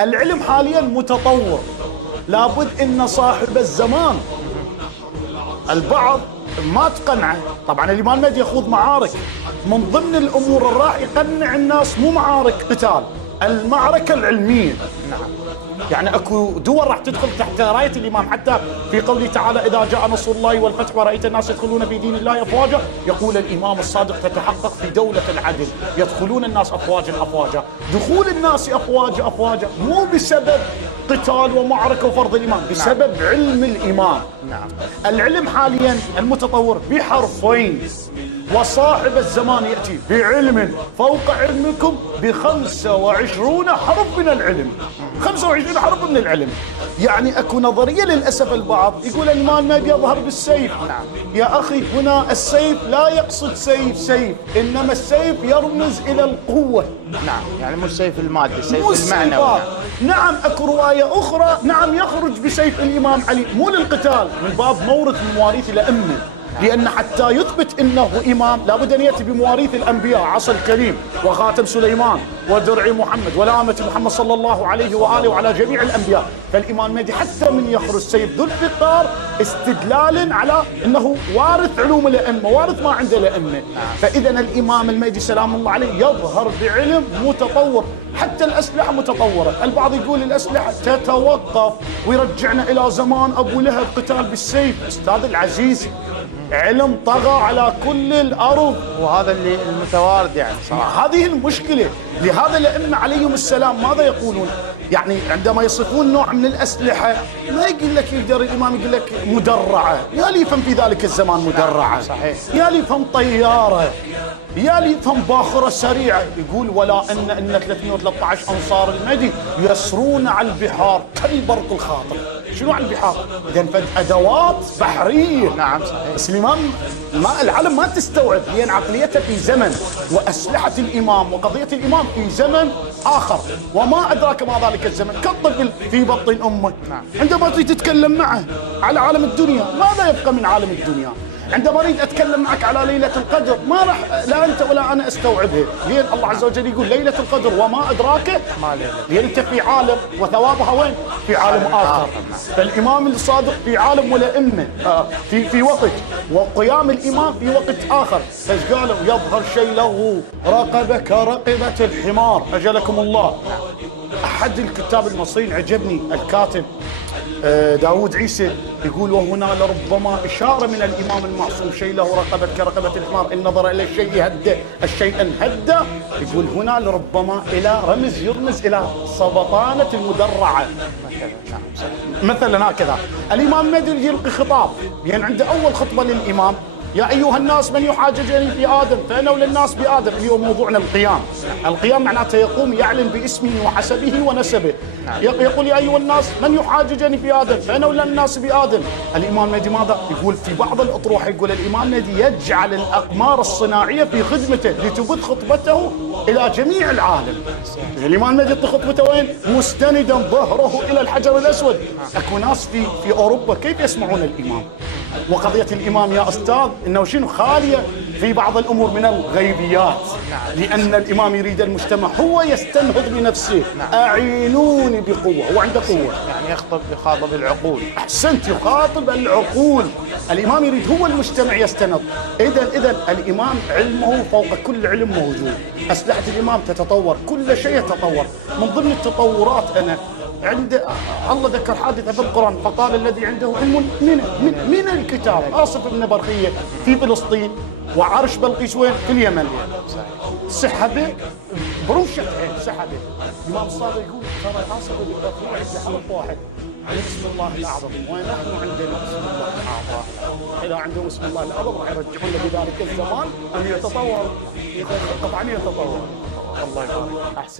العلم حاليا متطور، لابد ان صاحب الزمان البعض ما تقنعه. طبعا الامام المهدي يخوض معارك، من ضمن الامور اللي راح يقنع الناس مو معارك قتال، المعركه العلميه. نعم، يعني اكو دول راح تدخل تحت رايه الامام، حتى في قوله تعالى اذا جاء نصر الله والفتح ورايت الناس يدخلون في دين الله افواجا، يقول الامام الصادق تتحقق في دوله العدل، يدخلون الناس افواجا افواجا. دخول الناس افواجا افواجا مو بسبب قتال ومعركه وفرض الامام، بسبب علم الامام. نعم، العلم حاليا المتطور بحرفين، وصاحب الزمان يأتي بعلم فوق علمكم ب25 حرف من العلم. 25 حرف من العلم. يعني اكو نظريه للاسف البعض يقول الامام المهدي يظهر بالسيف. نعم يا اخي، هنا السيف لا يقصد سيف، انما السيف يرمز الى القوه. نعم، يعني مو السيف المادي، السيف المعنوي. نعم اكو روايه اخرى نعم يخرج بسيف الامام علي مو للقتال، من باب مورث من مواريث الائمه. لأن حتى يثبت أنه إمام لابد أن يأتي بمواريث الأنبياء، عصا الكريم وخاتم سليمان ودرع محمد ولامة محمد صلى الله عليه وآله وعلى جميع الأنبياء. فالإمام المهدي حتى من يخرج سيف ذو الفقار استدلالا على أنه وارث علوم الأئمة، وارث ما عنده الأئمة. فإذا الإمام المهدي سلام الله عليه يظهر بعلم متطور، حتى الأسلحة متطورة. البعض يقول الأسلحة تتوقف ويرجعنا إلى زمان أبو لهب قتال بالسيف. أستاذ العزيز، علم طغى على كل الأرض، وهذا اللي المتوارد يعني صراحة. هذه المشكلة. لهذا الأئمة عليهم السلام ماذا يقولون؟ يعني عندما يصفون نوع من الأسلحة ما يقول لك يقدر الإمام يقول لك مدرعة، يا لي يفهم في ذلك الزمان مدرعة. صحيح. يا لي يفهم طيارة، يا لي يفهم باخرة سريعة. يقول ولا ان 313 أنصار المهدي يسرون على البحار كالبرق الخاطر. شنو على البحار؟ إذا فد أدوات بحرية. نعم صحيح. بس الإمام العالم ما تستوعب، لأن عقليته في زمن، وأسلحة الإمام وقضية الإمام في زمن آخر، وما أدراك ما ذلك الزمن. كالطفل في بطن أمه. نعم. عندما تريد تتكلم معه على عالم الدنيا ماذا يبقى من عالم الدنيا؟ عندما اريد اتكلم معك على ليله القدر ما راح لا انت ولا انا استوعبها، لان الله عز وجل يقول ليله القدر وما ادراك ما ليله، لان انت في عالم وثوابها وين؟ في عالم اخر. فالامام الصادق في عالم والائمه في وقت، وقيام الامام في وقت اخر. ايش قالوا؟ يظهر شيء له رقبه كرقبه الحمار، اجلكم الله. احد الكتاب المصريين عجبني، الكاتب داود عيسى، يقول وهنا لربما إشارة من الإمام المعصوم شيء له رقبة كرقبة الحمار، إن نظر إلى الشيء هد الشيء انهد. يقول هنا لربما إلى رمز يرمز إلى سبطانة المدرعة مثلا. هكذا الإمام المهدي يلقي خطاب، يعني عنده أول خطبة للإمام يا أيها الناس من يحاججني في آدم فأنا للناس بآدم. اليوم موضوعنا القيام. القيام معناته يقوم يعلن باسمه وحسبه ونسبه. يقول يا أيها الناس من يحاججني في آدم فأنا للناس بآدم. الإمام المهدي ماذا يقول في بعض الأطروحة؟ يقول الإمام المهدي يجعل الأقمار الصناعية في خدمته لتبث خطبته إلى جميع العالم. الإمام المهدي يعطي خطبته وين؟ مستندا ظهره إلى الحجر الأسود. أكو ناس في أوروبا كيف يسمعون الإمام؟ وقضية الإمام يا أستاذ إنه شنو خالية في بعض الأمور من الغيبيات، لأن الإمام يريد المجتمع هو يستنهض بنفسه. أعينوني بقوة، هو عنده قوة، يعني يخاطب العقول. أحسنت، يخاطب العقول. الإمام يريد هو المجتمع يستنهض. إذا الإمام علمه فوق كل علم موجود. أسلحة الإمام تتطور، كل شيء يتطور. من ضمن التطورات أنا عند الله ذكر حادثة في القرآن، فقال الذي عنده علم من الكتاب آصف بن برخية في فلسطين، وعرش بلقيس وين؟ في اليمن. سحبه برمشة سحبه. الإمام الصادق يقول ترى آصف بن برخية عنده حرف واحد، اسم الله الأعظم، ونحن عندنا اسم الله الأعظم. إذا عندهم اسم الله الأعظم راح يرجعون بذلك الزمان أن يتطور. قطعا يتطور. الله يبارك. أحسن.